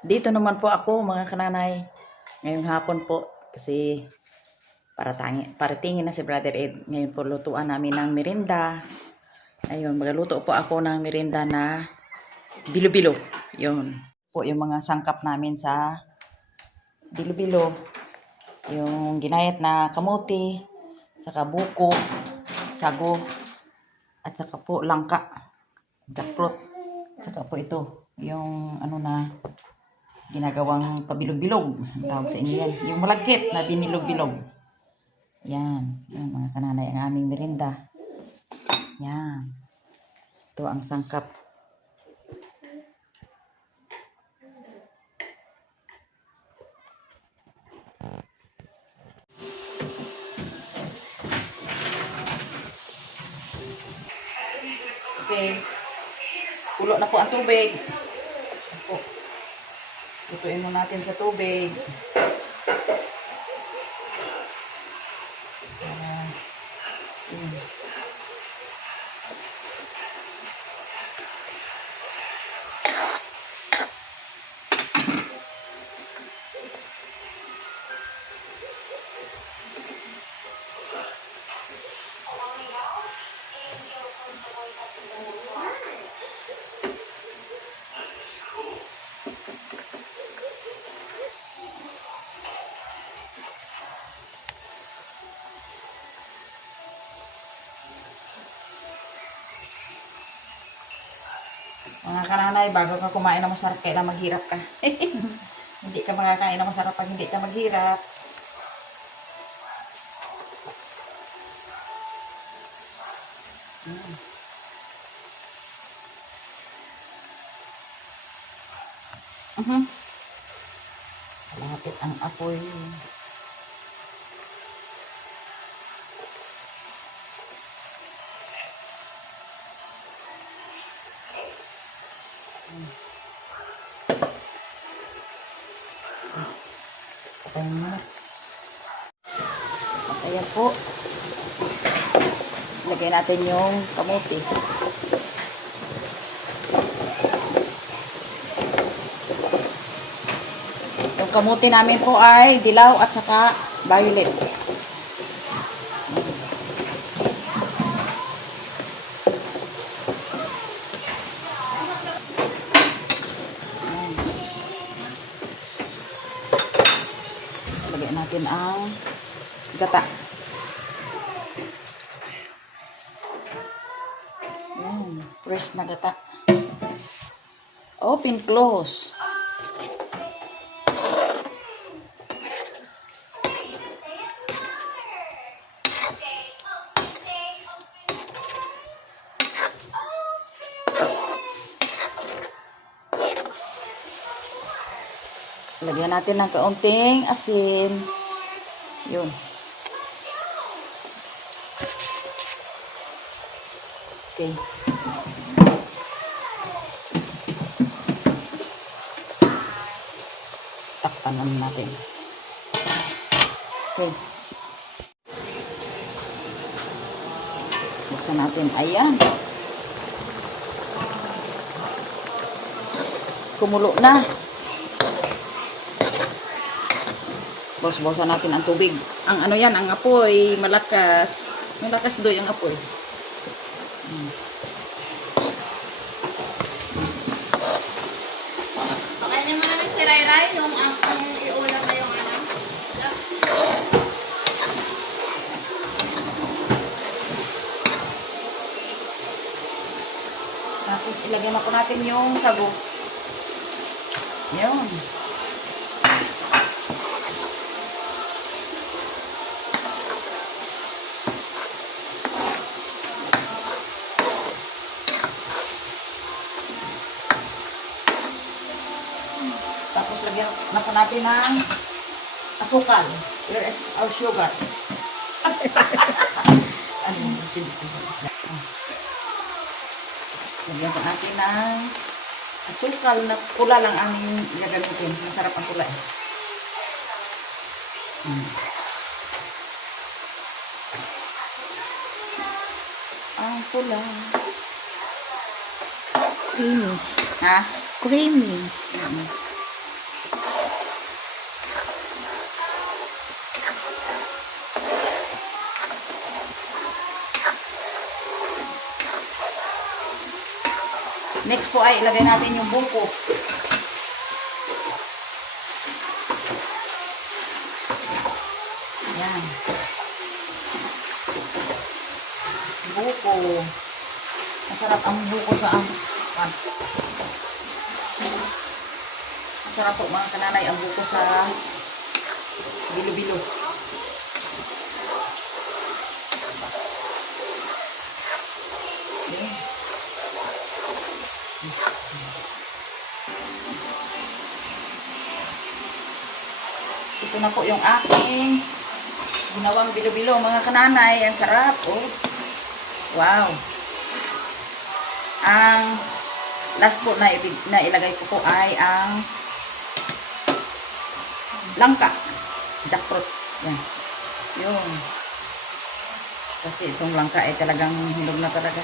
Dito naman po ako mga kananay. Ngayong hapon po kasi paratingin na si Brother Ed. Ngayon po lutuan namin ng merinda. Ayun, magluto po ako ng merinda na bilo-bilo. Yun po yung mga sangkap namin sa bilo-bilo. Yung ginayat na kamote, saka buko, sago, at saka po langka, jackfruit. Saka po ito, yung ano na ginagawang pabilog-bilog. Ang tawag sa inyo yan. Yung malagkit na binilog-bilog. Yan. Yan mga kananay, ang aming merinda. Yan. Ito ang sangkap. Okay. Kulo na po ang tubig. Po. Lutuin mo natin sa tubig. Mga kananay, bago ka kumain ng masarap, kailangan maghirap ka. Hindi ka makakain ng masarap pag hindi ka maghirap. Malapit ang apoy. Patayin mo. Ayan po. Lagay natin yung kamote. Yung kamote namin po ay dilaw at saka violet. Lagay natin ang gata. Ayan, fresh na gata. Open, close. Lagyan natin ng kaunting asin. Yun. Okay. Takpan natin. Okay. Buksan natin. Ayan. Kumulo na. Bawas-bawasan natin ang tubig. Ang ano yan, ang apoy, malakas. Malakas doy ang apoy. Okay naman na si Ray yung ang iulam na yung ano. Tapos ilagyan na po natin yung sago. Yun. Tapos lagyan na po natin ng asukal. Here is our sugar. Ano yung lagyan po natin ng asukal na pula lang ang gagamitin. Masarap ang pula eh. Ang pula. Creamy. Ha? Creamy. Next po ay ilagay natin yung buko. Yan. Buko. Masarap ang buko sa pan. Masarap po mga kananay ang buko sa bilo-bilo. Okay. Ito na po yung aking ginawang bilo-bilo mga kananay. Ang sarap. Oh. Wow. Ang last po na ilagay ko po ay ang langka. Jackfruit. Yan. Yun. Kasi itong langka ay talagang hinog na talaga.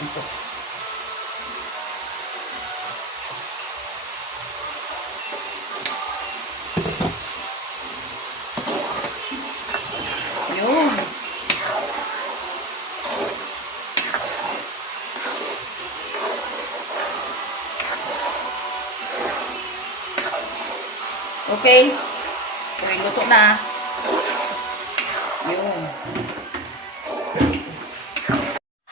Ito. Yun. Okay. Tuwing luto na. Yun.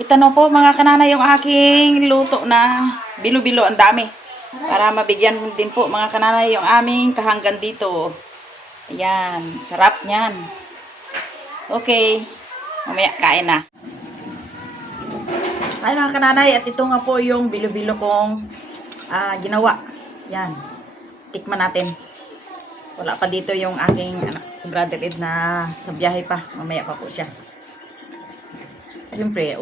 Itanong po mga kanana yung aking luto na bilo-bilo. Ang dami. Para mabigyan din po mga kanana yung aming kahanggan dito. Ayan. Sarap niyan. Okay. Mamaya kain na. Ay mga kananay, at ito nga po yung bilo-bilo kong ginawa. Yan. Tikman natin. Wala pa dito yung aking si Brother Ed na sa biyahe pa. Mamaya pa po siya. Siyempre,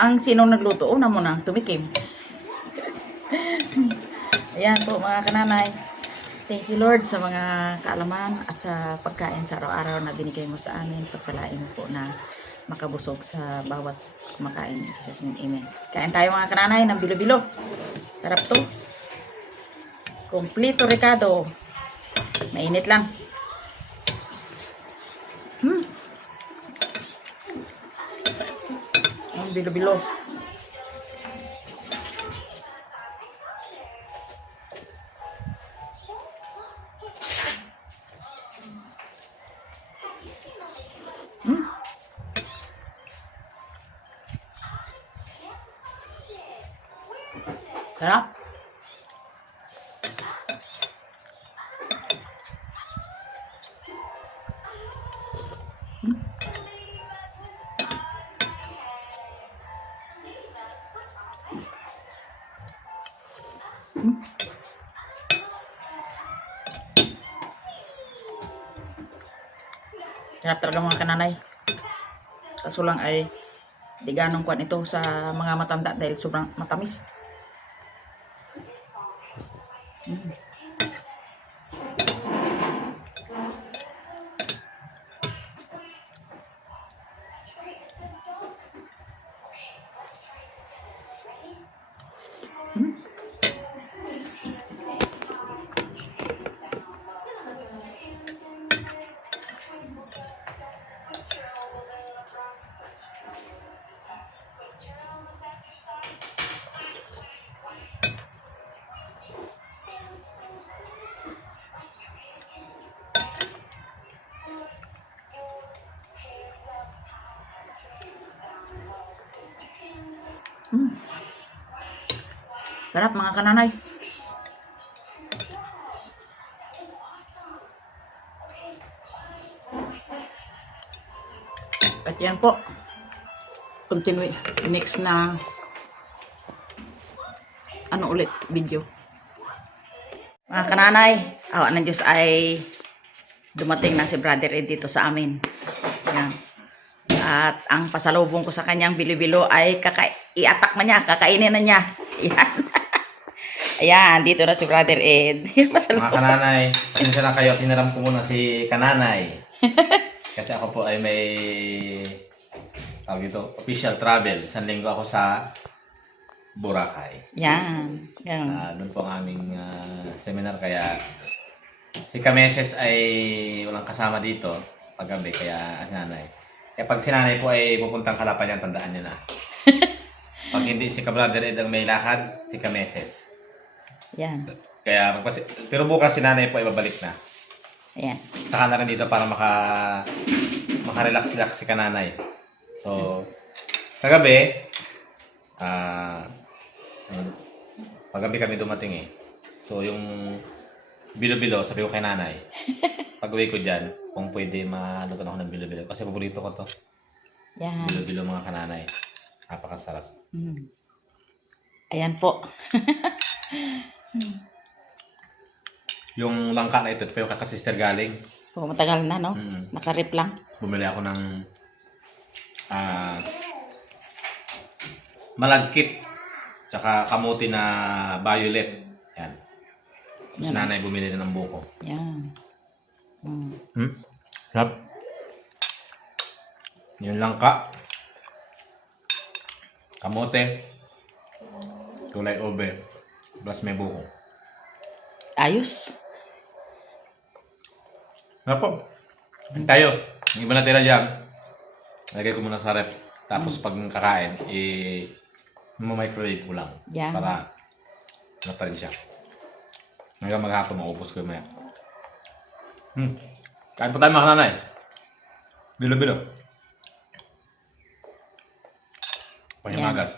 ang sinong nagluto, una mo na tumikim. Ayan po mga kananay. Thank you Lord sa mga kaalaman at sa pagkain sa araw-araw na binigay mo sa amin. Pagpalain mo po na makabusog sa bawat kumakain. In Jesus' name, amen. Kain tayo mga kananay ng bilo-bilo. Sarap to. Kompleto Ricardo. Mainit lang. Ang bilo-bilo. Sarap. Sarap talaga mga kananay. Kaso lang ay di ganong kwan ito sa mga matanda dahil sobrang matamis. Sarap mga kananay. At yan po. Continue. Next na ulit video. Mga kananay, awa ng Diyos ay dumating na si Brother Ed dito sa amin. Yan. At ang pasalubong ko sa kanyang bilo-bilo ay i-attack na niya, kakainin na niya. Yan. Ayan, dito na si Brother Ed. Mga kananay, pinsa na kayo, tinaram ko muna si kananay. Kasi ako po ay may tawag dito, official travel. Isang linggo ako sa Boracay. Yan. Yan. Doon po ang aming seminar. Kaya si Kameses ay walang kasama dito paggabi. Kaya nanay. Kaya pag si nanay po ay pupuntang Kalapan yan, tandaan niyo na. Pag hindi si Ka-Brother Ed ang may lakad, si Ka-Meses. Yan. Kaya, pero bukas si nanay po ay babalik na. Ayan. Saka na rin dito para makarelax-relax si kananay. So, kagabi, paggabi kami dumating eh. So, yung bilo-bilo, sabi ko kay nanay, pag-uwi ko dyan, kung pwede maluto ako ng bilo-bilo. Kasi paborito ko to. Yan. Bilo-bilo mga kananay. Napakasarap. Ayan po. Yung langka na ito pa yung kakasister galing. So, matagal na, no? Nakarip lang. Bumili ako ng malagkit tsaka kamuti na violet. Yan. Si nanay bumili na ng buko. Yan. Sarap. Yung langka. Kamote. Kulay ube. Plus may buko. Ayos. Nga po. Tayo. Yung iba natira dyan. Lagay ko muna sa rep. Tapos pag kakain, microwave ko lang. Yan. Para na pa rin siya. Hanggang maghapon, maubos ko yung maya. Kain po tayo mga nanay. Bilo-bilo. Pangimagas.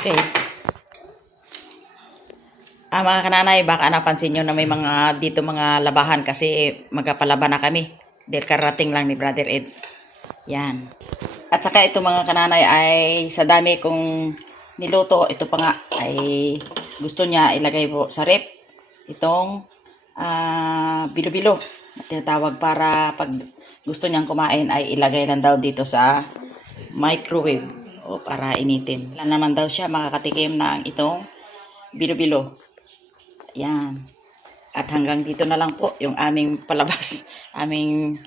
Okay. Mga kananay, baka napansin nyo na may mga dito mga labahan kasi magkapalaban na kami. Dahil karating lang ni Brother Ed. Yan. At saka ito mga kananay ay sa dami kong niluto, ito pa nga ay gusto niya ilagay po sa rep. Itong bilo-bilo na tinatawag para pag gusto niyang kumain ay ilagay lang daw dito sa microwave o para initin. Lang naman daw siya makakatikim ng itong bilo-bilo. Yan. At hanggang dito na lang po yung aming palabas. Aming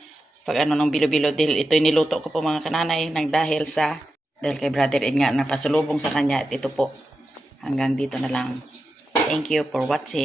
pag ng bilo-bilo. Dahil ito niluto ko po mga kananay dahil kay Brother Ed nga napasulubong sa kanya. At ito po. Hanggang dito na lang. Thank you for watching.